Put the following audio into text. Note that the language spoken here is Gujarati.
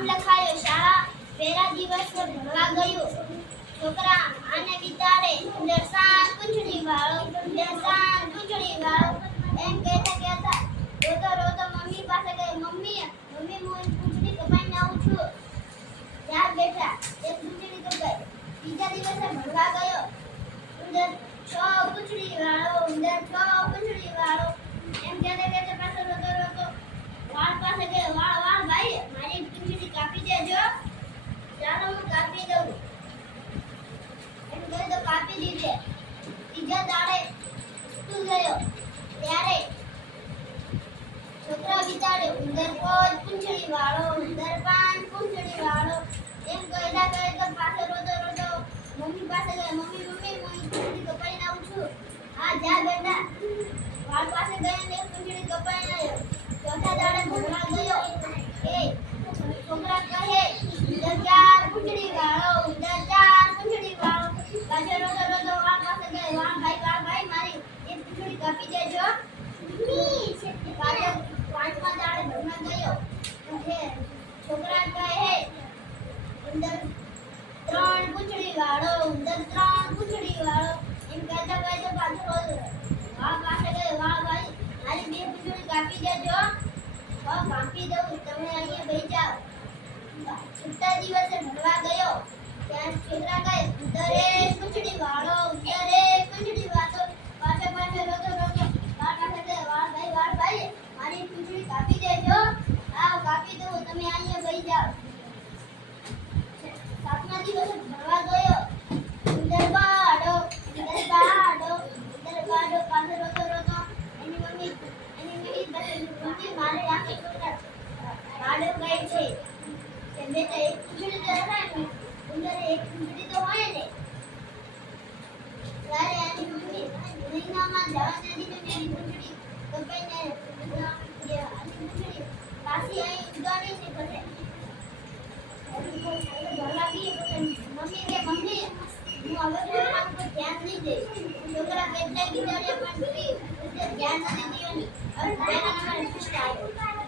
નામ લખાયો. શાળા પહેલા દિવસે ભણવા ગયો છોકરા આને વિચારે, દર્શાન પૂંછડી વાળો, દર્શાન પૂંછડી વાળો. એમ કહેતા કહેતા રોતો રોતો મમ્મી પાસે ગઈ. મમ્મી મમ્મી, હું પૂંછડી કપાઈને આવું છું. ત્યાં બેઠા એ પૂંછડી કપાઈ બીજા દિવસે ભણવા ગયો. ઉંદર છ પૂંછડી વાળો, ઉંદર છ પૂંછડી વાળો. તો બીજા દાડે સૂતું ગયો ત્યારે છોકરા વિચારે ઉંદર પોચ પૂંછડી વાળો ઉંદર પાંચ પૂંછડી વાળો, એમ કહેતા કહેતા પાસે ગયો ત્રણ પૂંછડી વાળો ઉંદર ત્રણ પૂંછડી વાળો એમ કહેતા કહેતા પાછો વાળ પાસે ગયો મારી બે પૂંછડી કાપી દેજો કાપી દઉં તમે અહીંયા બેસી જાઓ છઠ્ઠા દિવસે ભણવા ગયો ત્યાં છોકરા કહે ઉંદર એક પૂંછડી વાળો ઉંદર એક પૂંછડી વાળો પાછો પાછો રોતો રોતો વાળ પાસે ગયો વાળ ભાઈ વાળ ભાઈ મારી પૂંછડી કાપી દેજો હા કાપી દઉં તમે અહીંયા બેસી જાઓ સાતમા દિવસે તો તો ત્યારે એની મમ્મી મહિનામાં જવા નથી તો કપાઈને જે આની પાછી અહીં ઉગાડી મમ્મી કે મમ્મી હું હવે છોકરા ઉપર ધ્યાન નથી દેવાની હવે પહેલા નંબર ખુશ આવ્યો